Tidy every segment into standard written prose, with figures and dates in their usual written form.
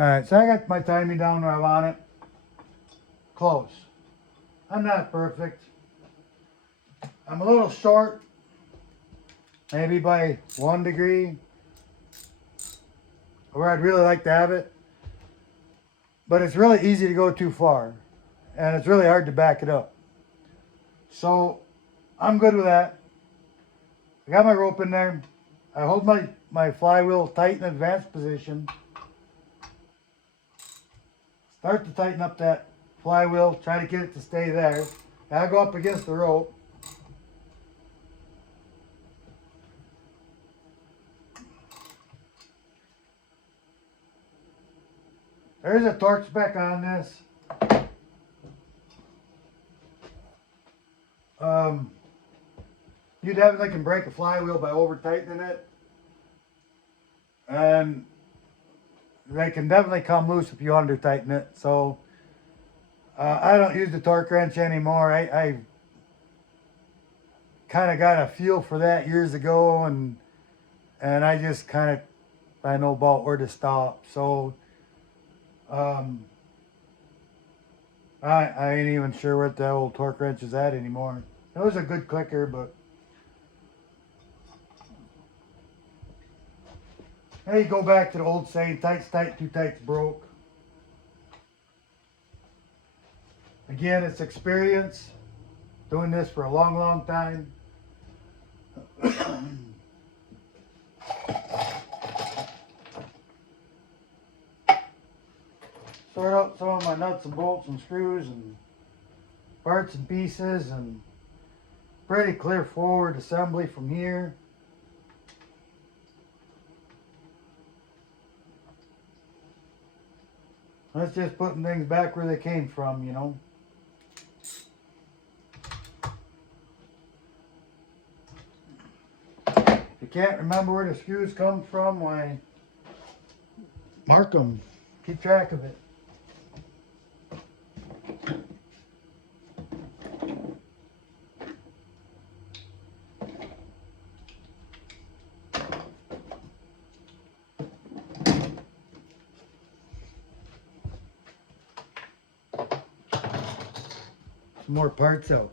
Alright, so I got my timing down where I want it. Close. I'm not perfect. I'm a little short, maybe by 1 degree, where I'd really like to have it. But it's really easy to go too far, and it's really hard to back it up. So I'm good with that. I got my rope in there. I hold my flywheel tight in advanced position. Start to tighten up that flywheel, try to get it to stay there. I go up against the rope. There's a torque spec on this. You definitely can break a flywheel by over tightening it. And they can definitely come loose if you under tighten it. So I don't use the torque wrench anymore. I kind of got a feel for that years ago, and I just kind of I know about where to stop. So I ain't even sure what the old torque wrench is at anymore. It was a good clicker, but hey, you go back to the old saying, tight's tight, too tight's broke. Again, it's experience. Doing this for a long, long time. Sort out some of my nuts and bolts and screws and parts and pieces, and pretty clear forward assembly from here. That's just putting things back where they came from, you know. If you can't remember where the screws come from, why, mark them. Keep track of it. Some more parts out.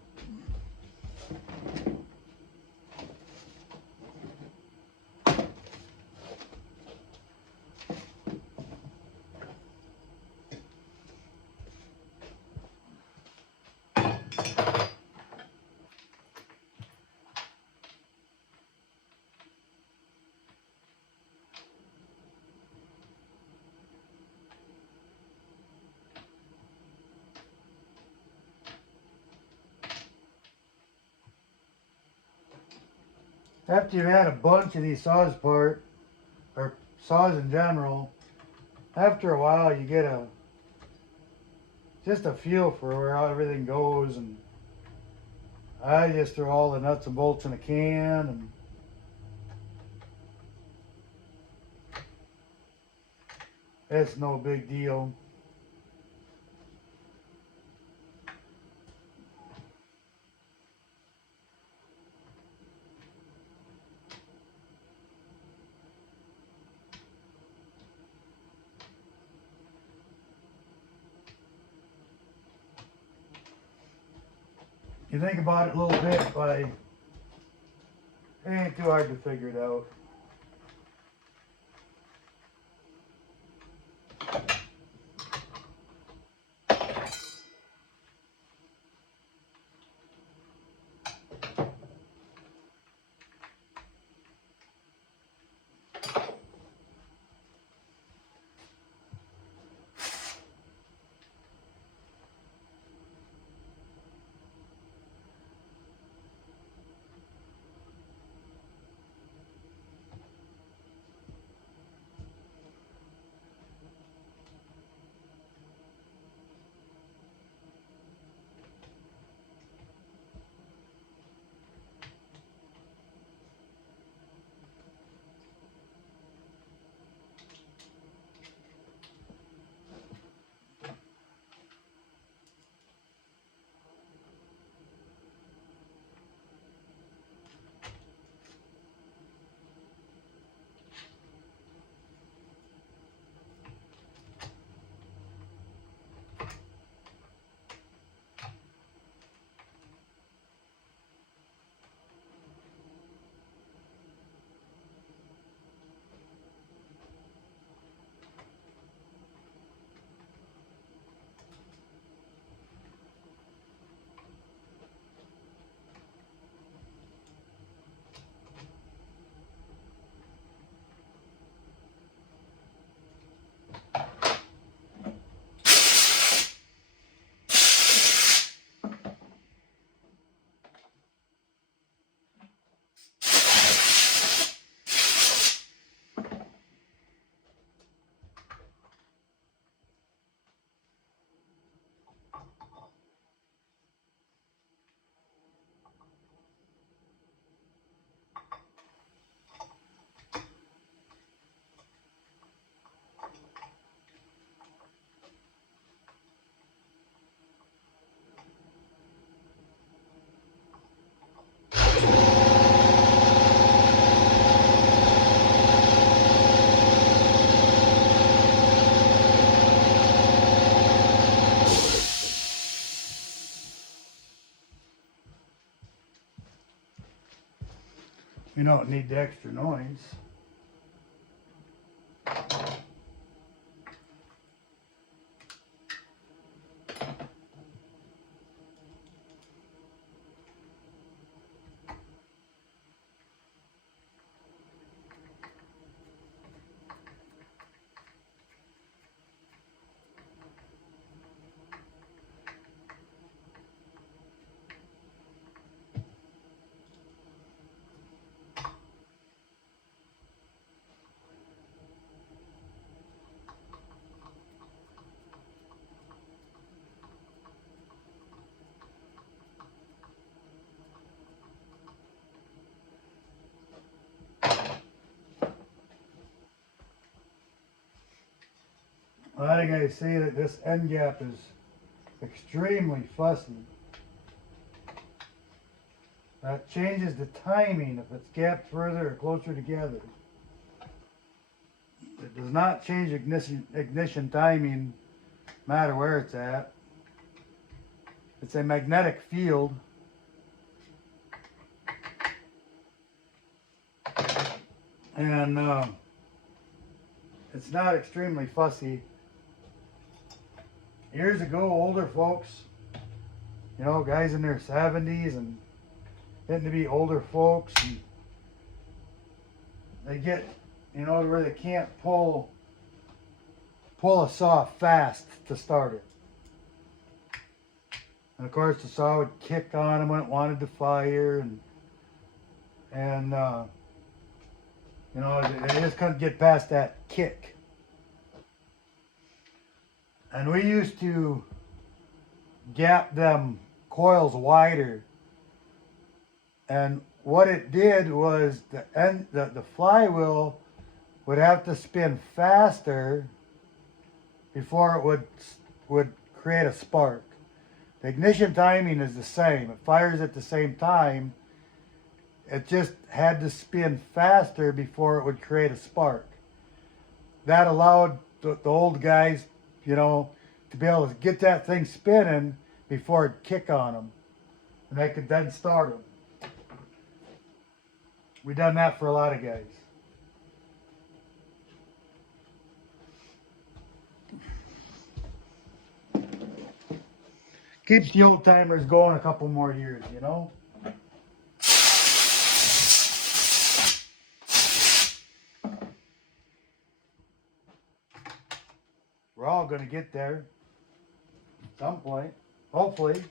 After you've had a bunch of these saws apart, or saws in general, after a while you get just a feel for where everything goes, and I just throw all the nuts and bolts in a can, and it's no big deal. You think about it a little bit, like, it ain't too hard to figure it out. You don't need the extra noise. A lot of guys say that this end gap is extremely fussy. That changes the timing if it's gapped further or closer together. It does not change ignition timing, no matter where it's at. It's a magnetic field. And it's not extremely fussy. Years ago, older folks, you know, guys in their 70s and getting to be older folks, and they get, you know, where they can't pull a saw fast to start it. And of course, the saw would kick on them when it wanted to fire, and you know, they just couldn't get past that kick. And we used to gap them coils wider. And what it did was the flywheel would have to spin faster before it would create a spark. The ignition timing is the same. It fires at the same time. It just had to spin faster before it would create a spark. That allowed the old guys, you know, to be able to get that thing spinning before it'd kick on them. And they could then start them. We done that for a lot of guys. Keeps the old timers going a couple more years, you know. We're all going to get there at some point, hopefully.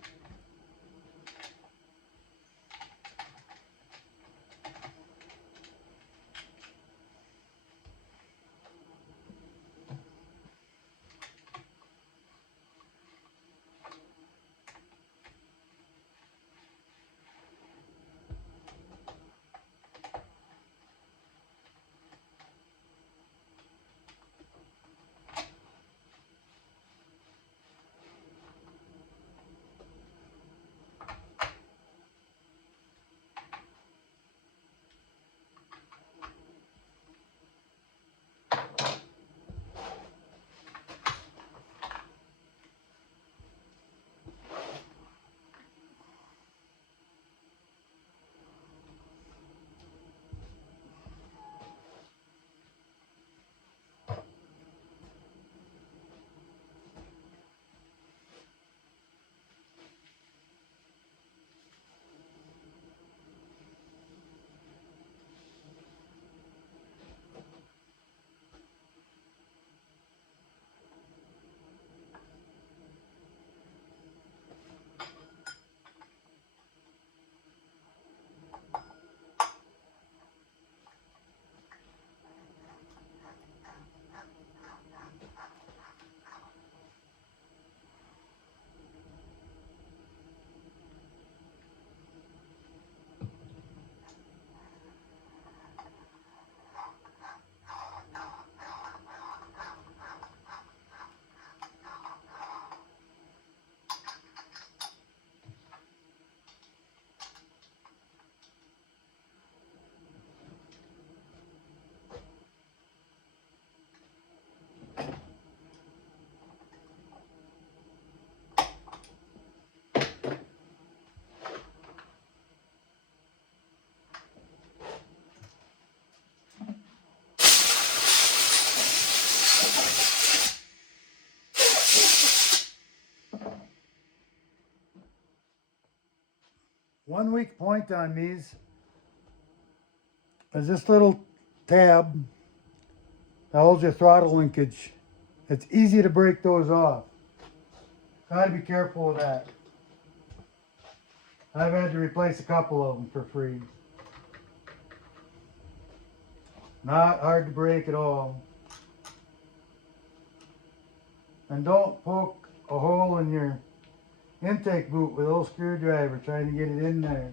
One weak point on these is this little tab that holds your throttle linkage. It's easy to break those off. Gotta be careful with that. I've had to replace a couple of them for free. Not hard to break at all. And don't poke a hole in your intake boot with a little screwdriver trying to get it in there.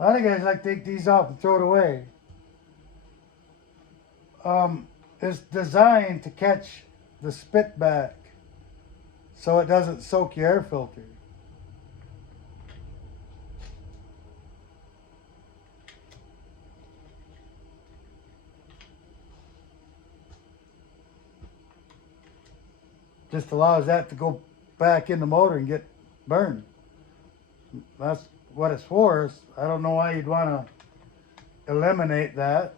A lot of guys like to take these off and throw it away. It's designed to catch the spit back so it doesn't soak your air filter. Just allows that to go back in the motor and get burned. That's what it's for. I don't know why you'd want to eliminate that.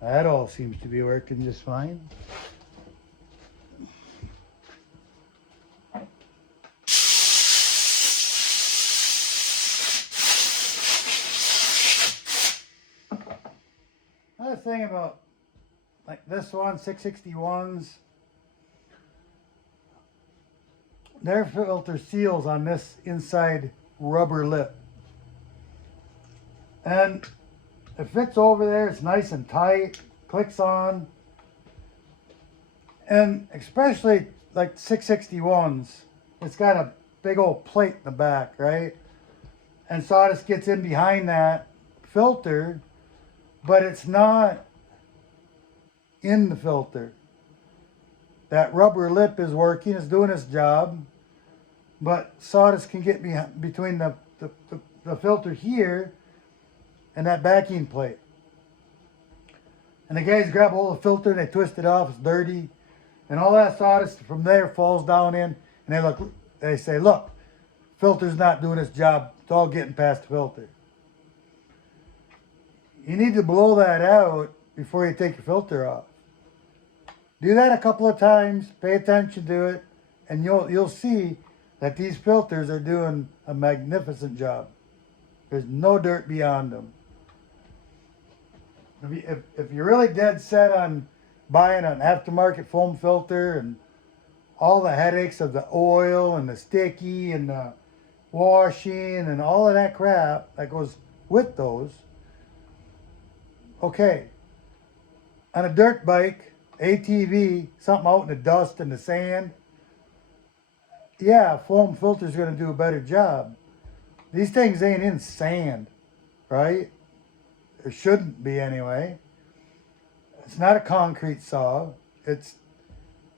That all seems to be working just fine. Another thing about like this one, 661s, their filter seals on this inside rubber lip. And it fits over there, it's nice and tight, clicks on. And especially like 661s, it's got a big old plate in the back, right? And sawdust gets in behind that filter, but it's not in the filter. That rubber lip is working, it's doing its job, but sawdust can get between the filter here and that backing plate. And the guys grab hold of the filter and they twist it off, it's dirty. And all that sawdust from there falls down in, and they say, look, filter's not doing its job. It's all getting past the filter. You need to blow that out before you take your filter off. Do that a couple of times, pay attention to it, and you'll see that these filters are doing a magnificent job. There's no dirt beyond them. If you're really dead set on buying an aftermarket foam filter and all the headaches of the oil and the sticky and the washing and all of that crap that goes with those, okay, on a dirt bike, ATV, something out in the dust and the sand, yeah, foam filter is going to do a better job. These things ain't in sand, right? It shouldn't be anyway. It's not a concrete saw. It's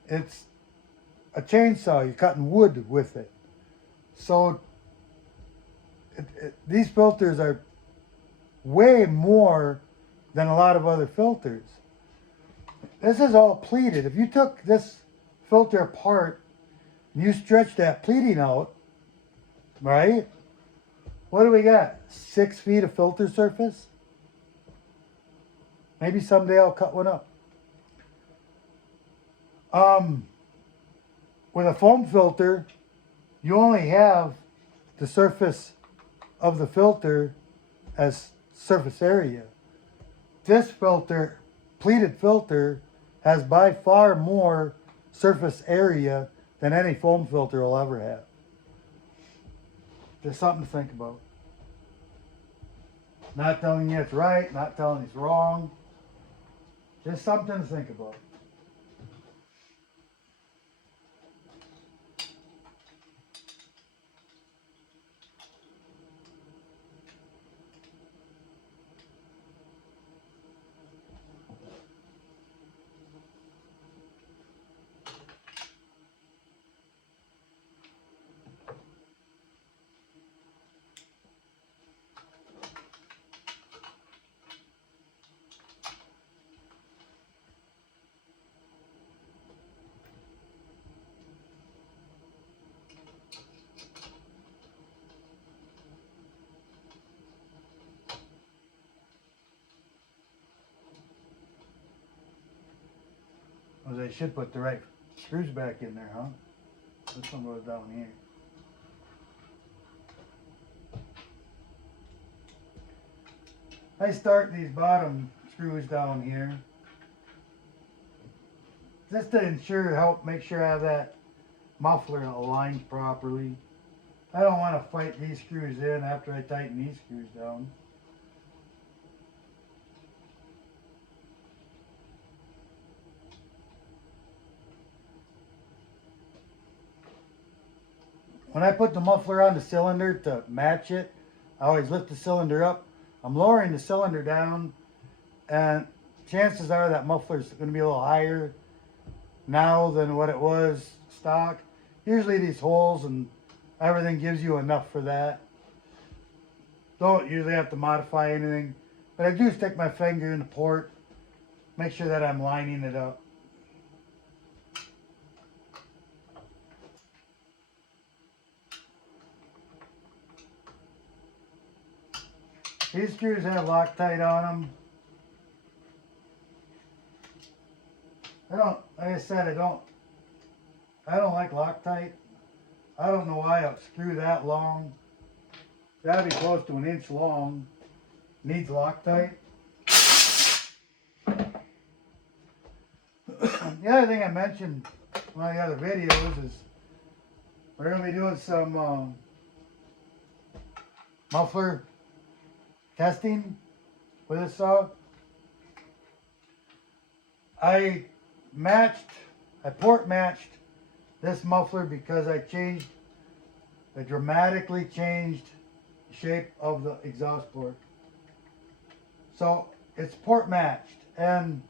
a chainsaw. You're cutting wood with it. So these filters are way more than a lot of other filters. This is all pleated. If you took this filter apart and you stretch that pleating out, right? What do we got? 6 feet of filter surface? Maybe someday I'll cut one up. With a foam filter, you only have the surface of the filter as surface area. This filter, pleated filter, has by far more surface area than any foam filter will ever have. Just something to think about. Not telling you it's right, not telling you it's wrong. Just something to think about. Well, they should put the right screws back in there, huh? This one goes down here. I start these bottom screws down here just to make sure I have that muffler aligned properly. I don't want to fight these screws in after I tighten these screws down. When I put the muffler on the cylinder to match it, I always lift the cylinder up. I'm lowering the cylinder down, and chances are that muffler is going to be a little higher now than what it was stock. Usually these holes and everything gives you enough for that. Don't usually have to modify anything, but I do stick my finger in the port, make sure that I'm lining it up. These screws have Loctite on them. Like I said, I don't like Loctite. I don't know why a screw that long, gotta be close to 1 inch long, needs Loctite. The other thing I mentioned in one of the other videos is we're going to be doing some muffler testing with this saw. I port matched this muffler because I changed It dramatically changed the shape of the exhaust port. So it's port matched, and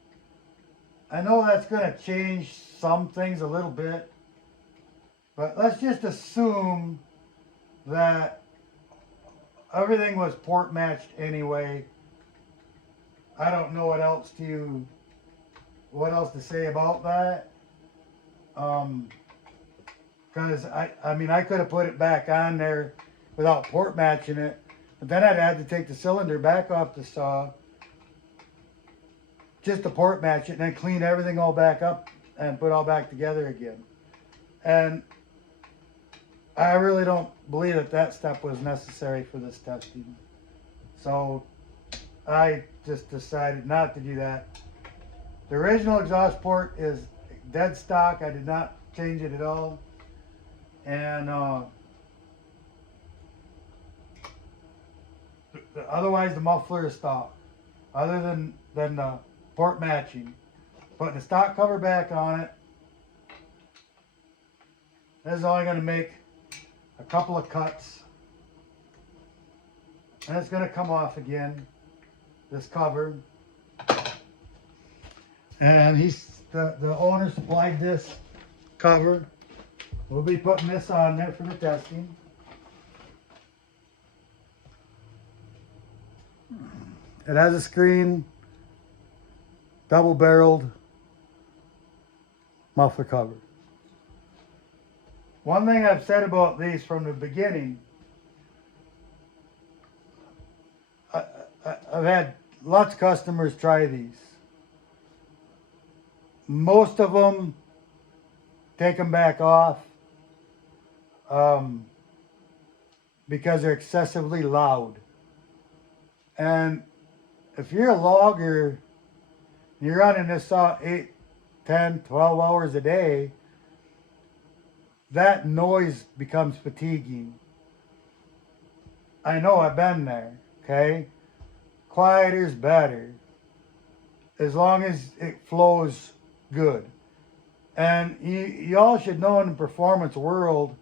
I know that's going to change some things a little bit, but let's just assume that everything was port matched anyway. I don't know what else to say about that. Because I mean, I could have put it back on there without port matching it, but then I'd had to take the cylinder back off the saw just to port match it, and then clean everything all back up and put it all back together again. And I really don't believe that step was necessary for this testing. So I just decided not to do that. The original exhaust port is dead stock. I did not change it at all. And otherwise the muffler is stock. Other than the port matching. Putting the stock cover back on it. This is only going to make a couple of cuts. And it's going to come off again. This cover. And the owner supplied this cover. We'll be putting this on there for the testing. It has a screen, double-barreled muffler cover. One thing I've said about these from the beginning, I've had lots of customers try these. Most of them take them back off because they're excessively loud. And if you're a logger, you're running this saw 8, 10, 12 hours a day, that noise becomes fatiguing. I know, I've been there, okay? Quieter is better, as long as it flows good. And you all should know, in the performance world,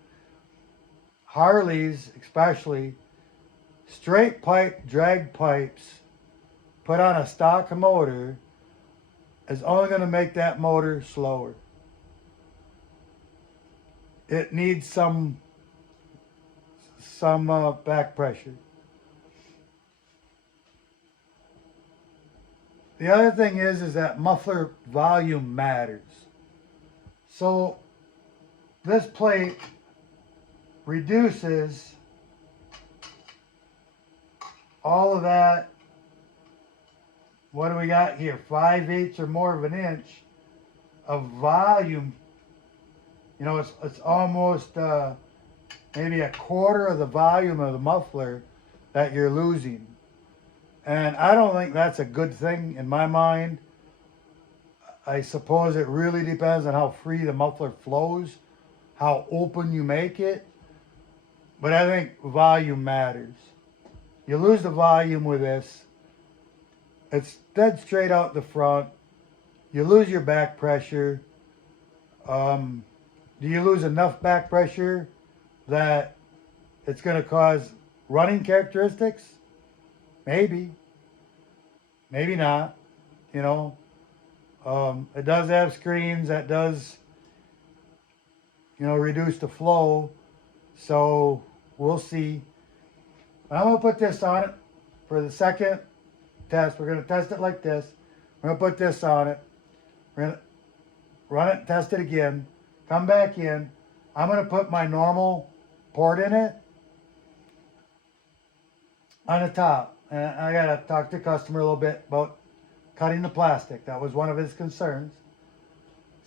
Harleys especially, straight pipe drag pipes put on a stock motor is only going to make that motor slower. It needs some back pressure. The other thing is that muffler volume matters. So this plate reduces all of that. What do we got here? 5/8 or more of an inch of volume. You know, it's almost maybe a quarter of the volume of the muffler that you're losing. And I don't think that's a good thing in my mind. I suppose it really depends on how free the muffler flows, how open you make it. But I think volume matters. You lose the volume with this. It's dead straight out the front. You lose your back pressure. Do you lose enough back pressure that it's going to cause running characteristics? Maybe. Maybe not. You know, it does have screens that does, you know, reduce the flow. So we'll see. I'm going to put this on it for the second test. We're going to test it like this. We're going to put this on it. We're going to run it, test it again. Come back in. I'm going to put my normal port in it on the top. And I got to talk to the customer a little bit about cutting the plastic. That was one of his concerns.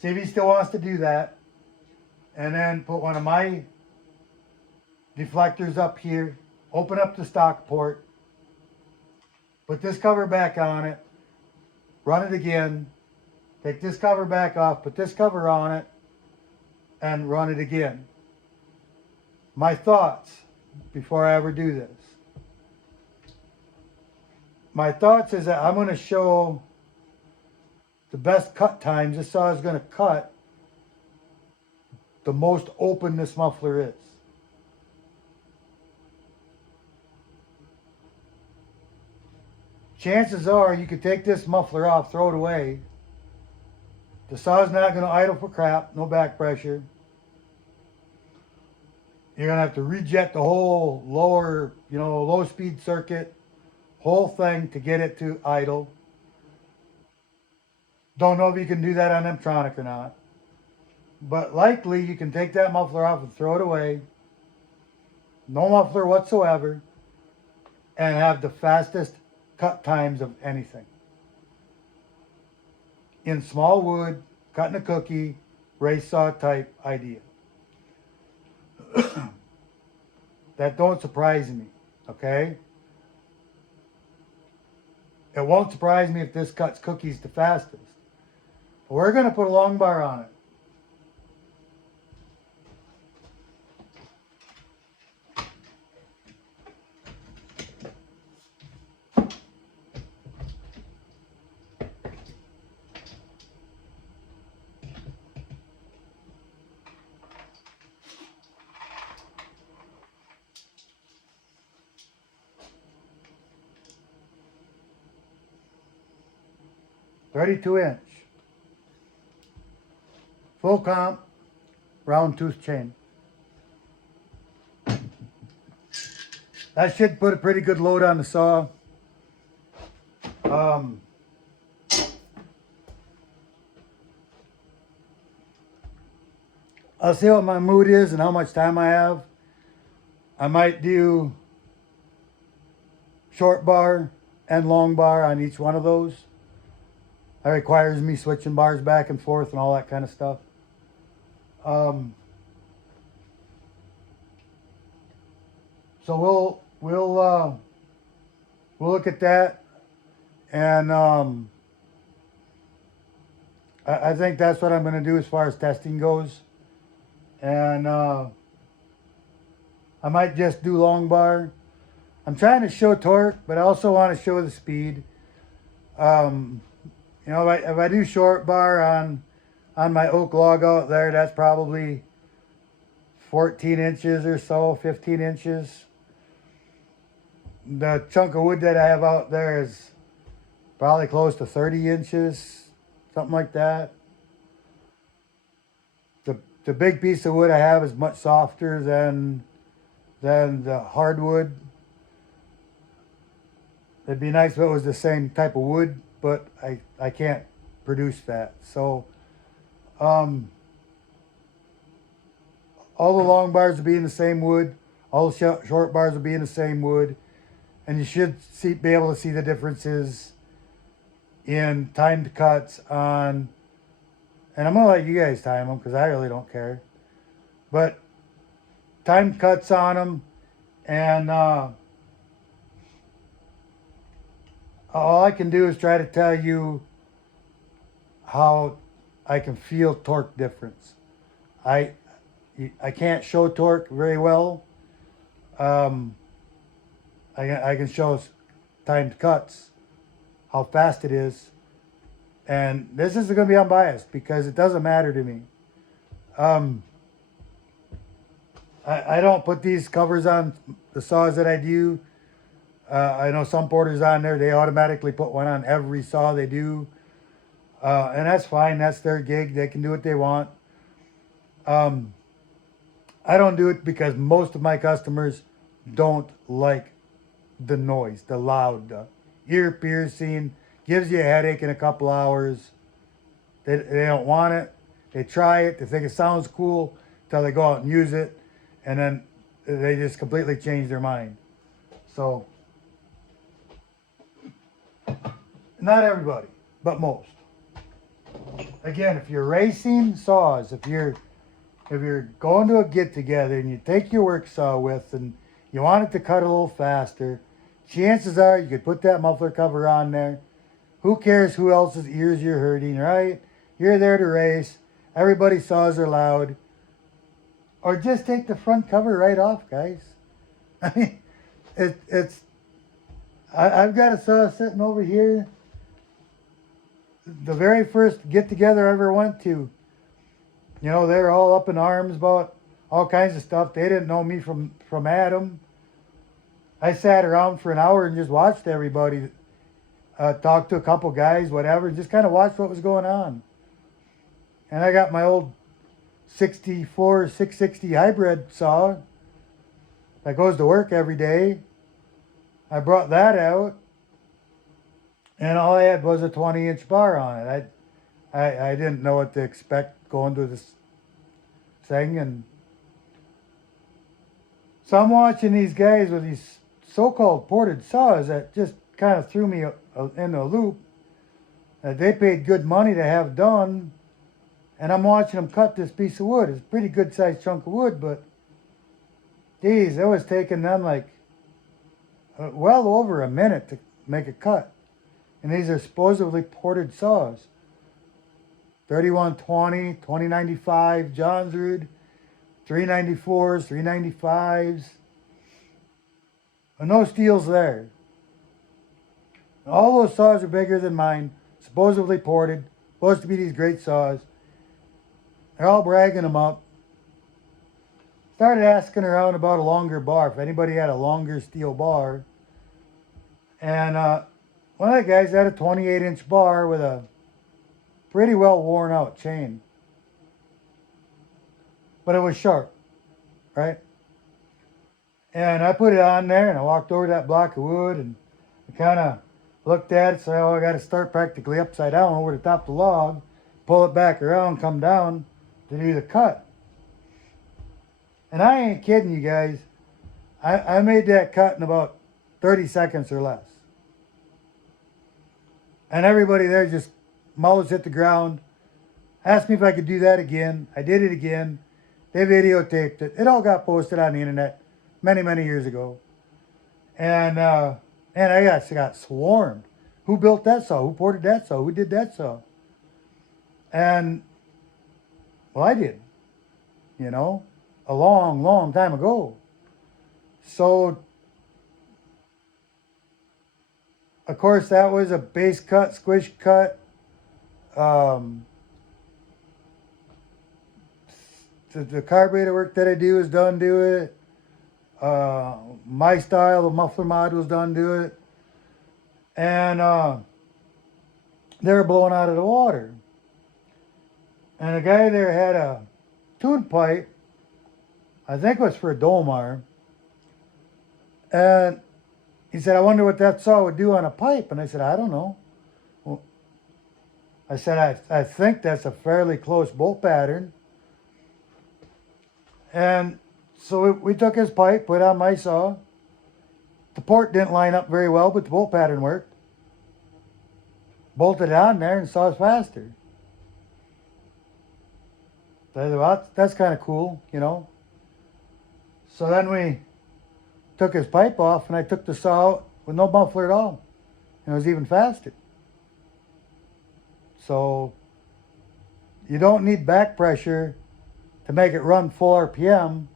See if he still wants to do that. And then put one of my deflectors up here. Open up the stock port. Put this cover back on it. Run it again. Take this cover back off. Put this cover on it. And run it again. My thoughts before I ever do this. My thoughts is that I'm going to show the best cut times this saw is going to cut the most open this muffler is. chances are you could take this muffler off, throw it away. The saw's not going to idle for crap, no back pressure. You're going to have to rejet the whole lower, low speed circuit, whole thing to get it to idle. Don't know if you can do that on Mtronic or not. But likely you can take that muffler off and throw it away. No muffler whatsoever. And have the fastest cut times of anything. In small wood, cutting a cookie, race saw type idea. That don't surprise me, okay? It won't surprise me if this cuts cookies the fastest. But we're going to put a long bar on it. .32" full comp round tooth chain. That should put a pretty good load on the saw. I'll see what my mood is and how much time I have. I might do short bar and long bar on each one of those. That requires me switching bars back and forth and all that kind of stuff. So we'll look at that, and I think that's what I'm going to do as far as testing goes. And I might just do long bar. I'm trying to show torque, but I also want to show the speed. If I do short bar on my oak log out there, that's probably 14 inches or so, 15 inches. The chunk of wood that I have out there is probably close to 30 inches, something like that. The big piece of wood I have is much softer than the hardwood. It'd be nice if it was the same type of wood, but I can't produce that. So all the long bars will be in the same wood. All the short bars will be in the same wood. And you should be able to see the differences in timed cuts on, and I'm going to let you guys time them because I really don't care. But timed cuts on them, and all I can do is try to tell you how I can feel torque difference. I can't show torque very well. I can show timed cuts, how fast it is. And this is going to be unbiased because it doesn't matter to me. I don't put these covers on the saws that I do. I know some porters on there, they automatically put one on every saw they do. And that's fine. That's their gig. They can do what they want. I don't do it because most of my customers don't like the noise, the loud, ear piercing, gives you a headache in a couple hours. They don't want it. They try it. They think it sounds cool until they go out and use it. And then they just completely change their mind. So, not everybody, but most. Again, if you're racing saws, if you're going to a get-together and you take your work saw with and you want it to cut a little faster, chances are you could put that muffler cover on there. Who cares who else's ears you're hurting, right? You're there to race. Everybody's saws are loud. Or just take the front cover right off, guys. I mean, I've got a saw sitting over here. The very first get-together I ever went to, they're all up in arms about all kinds of stuff. They didn't know me from Adam. I sat around for an hour and just watched everybody. talked to a couple guys, whatever, just kind of watched what was going on. And I got my old 64 660 hybrid saw that goes to work every day. I brought that out, and all I had was a 20-inch bar on it. I didn't know what to expect going to this thing, and so I'm watching these guys with these so-called ported saws that just kind of threw me in a loop. They paid good money to have done, and I'm watching them cut this piece of wood. It's a pretty good sized chunk of wood, but geez, it was taking them like well over a minute to make a cut. And these are supposedly ported saws. 3120, 2095, Johnsrud, 394s, 395s. And no steels there. All those saws are bigger than mine, supposedly ported, supposed to be these great saws. They're all bragging them up. Started asking around about a longer bar, if anybody had a longer steel bar. And one of the guys had a 28-inch bar with a pretty well worn out chain. But it was sharp, right? And I put it on there and I walked over to that block of wood and I kind of looked at it, so I got to start practically upside down over the top of the log, pull it back around, come down to do the cut. And I ain't kidding you guys. I made that cut in about 30 seconds or less. And everybody there just mouths hit the ground, asked me if I could do that again. I did it again. They videotaped it. It all got posted on the internet many, many years ago. And I got swarmed. Who built that saw? Who ported that saw? Who did that saw? And, well, I did, you know, a long, long time ago. So, of course, that was a base cut, squish cut. The carburetor work that I do is done to it. My style, the muffler mod was done to it. And they were blowing out of the water. And the guy there had a tune pipe, I think it was for a Dolmar. And he said, I wonder what that saw would do on a pipe. And I said, I don't know. Well, I said, I think that's a fairly close bolt pattern. And so we took his pipe, put it on my saw. The port didn't line up very well, but the bolt pattern worked. Bolted it on there and saws faster. So I said, well, that's kind of cool, you know. So then we took his pipe off and I took the saw out with no muffler at all. And it was even faster. So you don't need back pressure to make it run full RPM,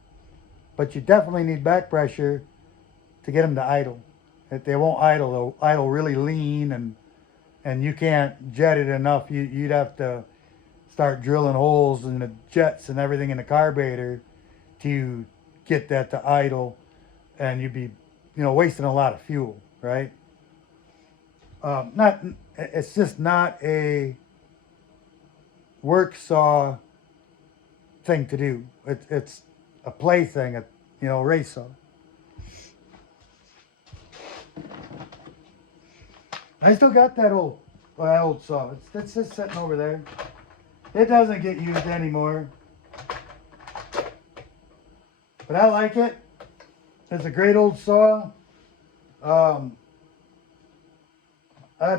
but you definitely need back pressure to get them to idle. If they won't idle, they'll idle really lean and you can't jet it enough. You'd have to start drilling holes in the jets and everything in the carburetor to get that to idle, and you'd be, wasting a lot of fuel, right? It's just not a work saw thing to do. It's a play thing, a race saw. I still got that old saw. It's just sitting over there. It doesn't get used anymore. But I like it. It's a great old saw. I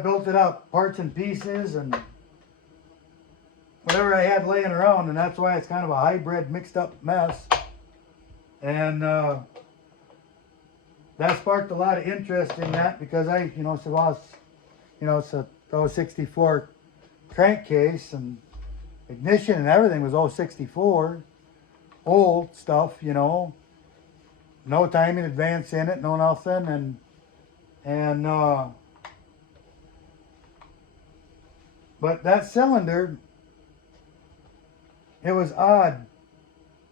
built it up parts and pieces and whatever I had laying around, and that's why it's kind of a hybrid mixed up mess. And that sparked a lot of interest in that because I, said, well, it's a 064 crankcase and ignition and everything was 064. Old stuff, no timing advance in it, no nothing, and but that cylinder, it was odd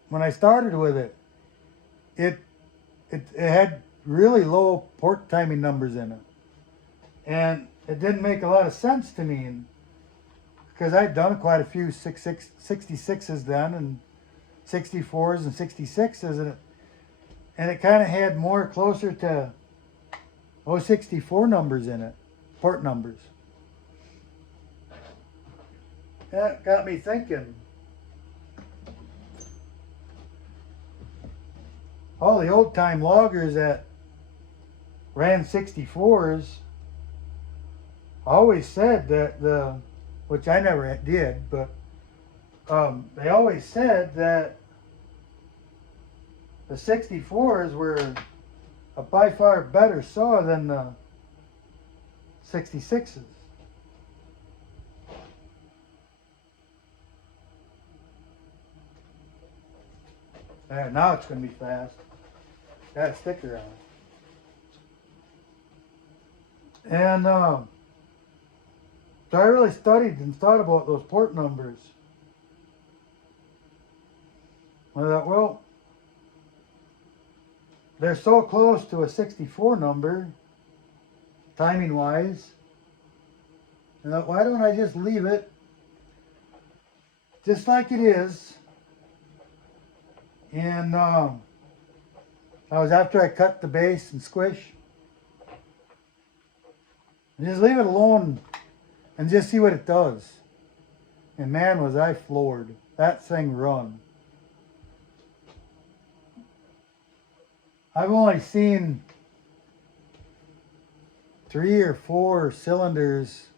when I started with it. It had really low port timing numbers in it, and it didn't make a lot of sense to me, because I'd done quite a few 66s then, and 64s and 66s, and it kind of had more closer to 064 numbers in it, port numbers. That got me thinking. All the old time loggers that ran 64s always said that which I never did, but they always said that the 64s were a by far better saw than the 66s. And now it's going to be fast. Got a sticker on it. And so I really studied and thought about those port numbers. I thought, well, they're so close to a 64 number, timing wise. And I thought, why don't I just leave it just like it is? And I was after I cut the base and squish. And just leave it alone and just see what it does. And man, was I floored. That thing run. I've only seen 3 or 4 cylinders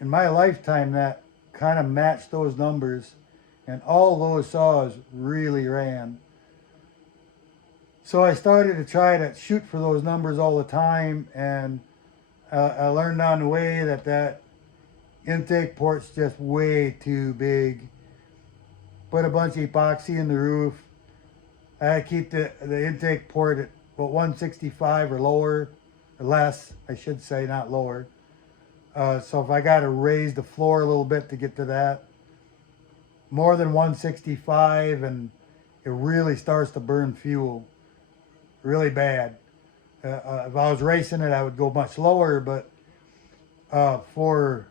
in my lifetime that kind of matched those numbers, and all those saws really ran. So I started to try to shoot for those numbers all the time, and I learned on the way that intake port's just way too big. Put a bunch of epoxy in the roof. I keep the intake port at about 165 or lower, or less, I should say, not lower. So if I got to raise the floor a little bit to get to that, more than 165, and it really starts to burn fuel really bad. If I was racing it, I would go much lower, but for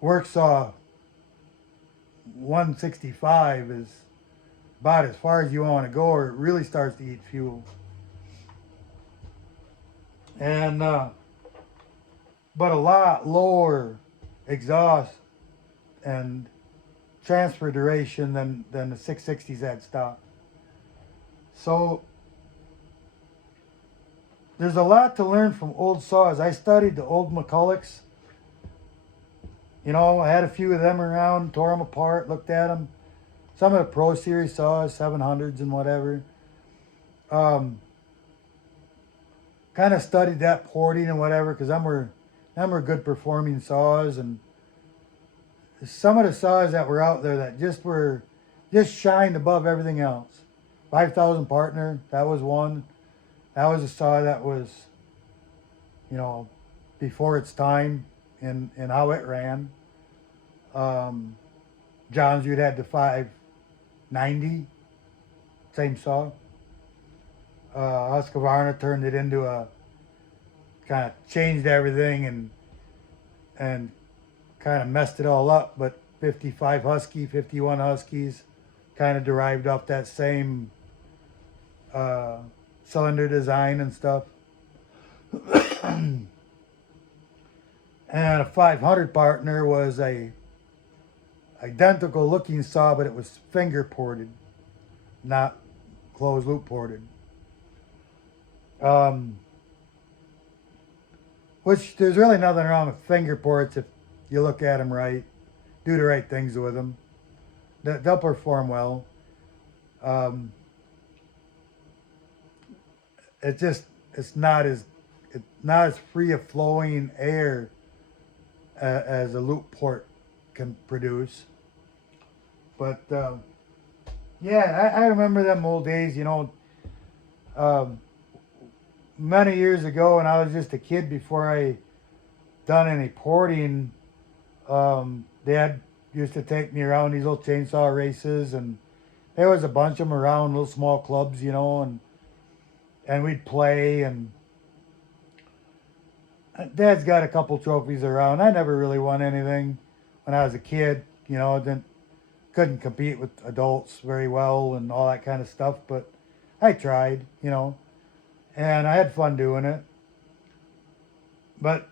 work saw, 165 is about as far as you want to go, or it really starts to eat fuel. And but a lot lower exhaust and transfer duration than the 660s had stock. So there's a lot to learn from old saws. I studied the old McCullochs. You know, I had a few of them around, tore them apart, looked at them. Some of the Pro Series saws, 700s and whatever. Kind of studied that porting and whatever, because them were good performing saws. And some of the saws that were out there that just shined above everything else. 5000 Partner, that was one. That was a saw that was, you know, before its time in how it ran. John's, you'd had the 590, same saw. Husqvarna turned it into a, kind of changed everything and kind of messed it all up, but 55 Husky, 51 Huskies kind of derived off that same cylinder design and stuff. And a 500 Partner was a identical looking saw, but it was finger ported, not closed loop ported. Which there's really nothing wrong with finger ports if you look at them right, do the right things with them. They'll perform well. It's not as free of flowing air as a loop port can produce. But yeah, I remember them old days, you know. Many years ago, when I was just a kid, before I done any porting, Dad used to take me around these little chainsaw races, and there was a bunch of them around, little small clubs, you know, and we'd play, and Dad's got a couple trophies around. I never really won anything when I was a kid. You know, didn't couldn't compete with adults very well and all that kind of stuff. But I tried, you know, and I had fun doing it. But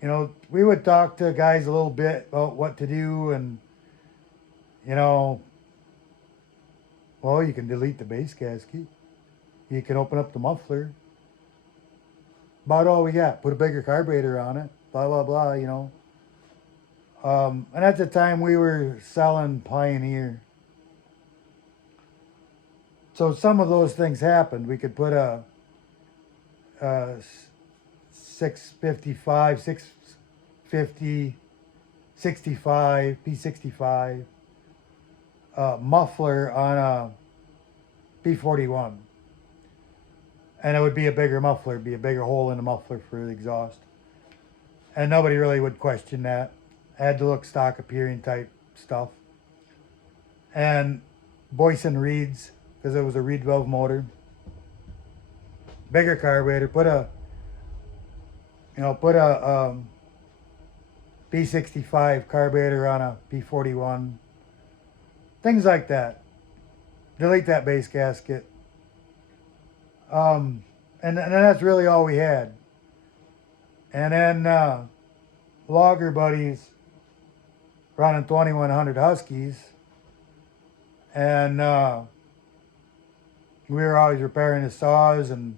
you know, we would talk to guys a little bit about what to do, and you know, well, you can delete the base gasket. You can open up the muffler. About all we got. Put a bigger carburetor on it. Blah blah blah. You know. And at the time we were selling Pioneer, so some of those things happened. We could put a 655, 650, 65 P65 muffler on a P41, and it would be a bigger muffler, be a bigger hole in the muffler for the exhaust, and nobody really would question that. Had to look stock appearing type stuff, and Boyson reeds, because it was a reed valve motor, bigger carburetor. Put a P65 carburetor on a P41, things like that. Delete that base gasket. And that's really all we had. And then Logger buddies running 2100 Huskies, and we were always repairing the saws, and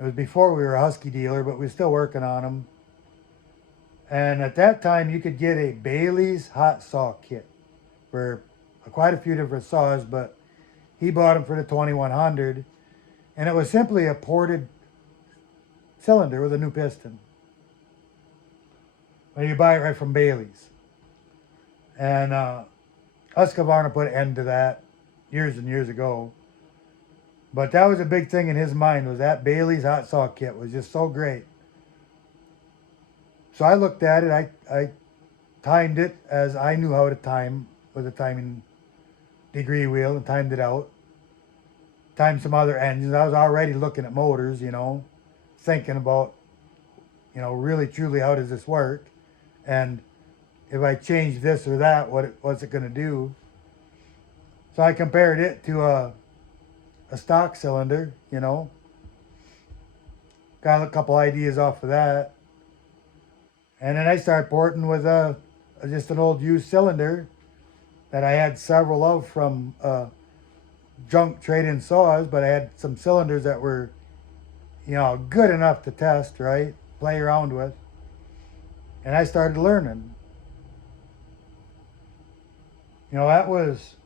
it was before we were a Husky dealer, but we were still working on them. And at that time, you could get a Bailey's hot saw kit for quite a few different saws, but he bought them for the 2100, and it was simply a ported cylinder with a new piston. Well, you buy it right from Bailey's. And Husqvarna put an end to that years and years ago. But that was a big thing in his mind, was that Bailey's hot saw kit was just so great. So I looked at it, I timed it as I knew how to time with a timing degree wheel, and timed it out. Timed some other engines. I was already looking at motors, you know, thinking about, you know, really truly how does this work? And if I change this or that, what's it going to do? So I compared it to a stock cylinder, you know. Got a couple ideas off of that. And then I started porting with just an old used cylinder that I had several of from junk trade-in saws, but I had some cylinders that were, you know, good enough to test, right? Play around with. And I started learning. You know, that was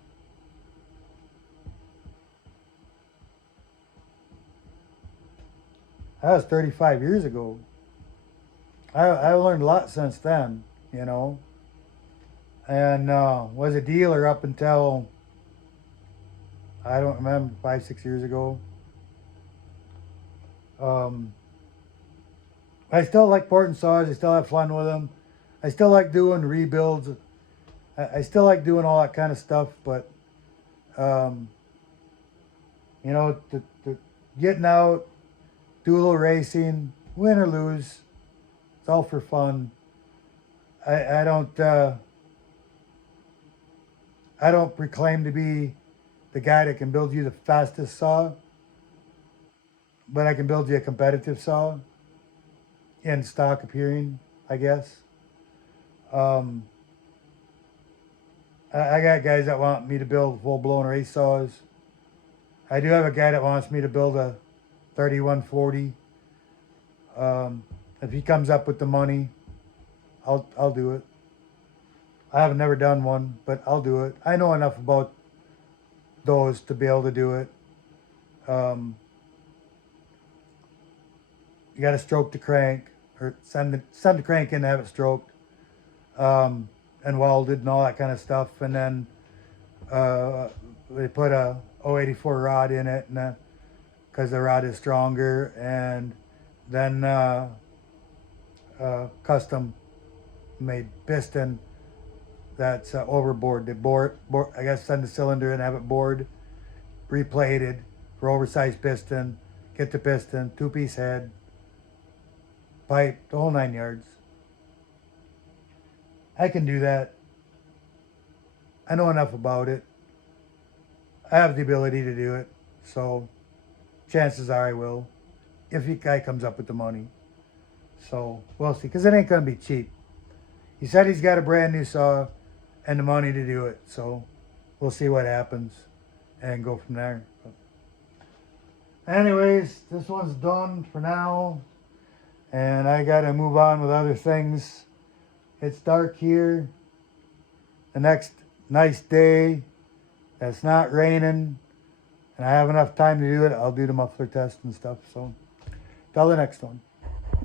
35 years ago. I learned a lot since then, you know. And was a dealer up until, I don't remember, 5-6 years ago. I still like porting saws. I still have fun with them. I still like doing rebuilds. I still like doing all that kind of stuff. But, you know, the getting out, do a little racing, win or lose, it's all for fun. I don't proclaim to be the guy that can build you the fastest saw, but I can build you a competitive saw in stock appearing, I guess. I got guys that want me to build full-blown race saws. I do have a guy that wants me to build a 3140. If he comes up with the money, I'll do it. I have never done one, but I'll do it. I know enough about those to be able to do it. You got to stroke the crank, or send the crank in to have it stroked, and welded and all that kind of stuff. And then they put a 084 rod in it, and because the rod is stronger. And then custom made piston that's overboard. They bore, I guess, send the cylinder and have it bored, replated for oversized piston. Get the piston, 2-piece head, pipe, the whole 9 yards. I can do that. I know enough about it. I have the ability to do it. So chances are I will. If the guy comes up with the money. So we'll see. Because it ain't going to be cheap. He said he's got a brand new saw and the money to do it. So we'll see what happens and go from there. Anyways, this one's done for now. And I got to move on with other things. It's dark here. The next nice day that's not raining and I have enough time to do it, I'll do the muffler test and stuff. So till the next one.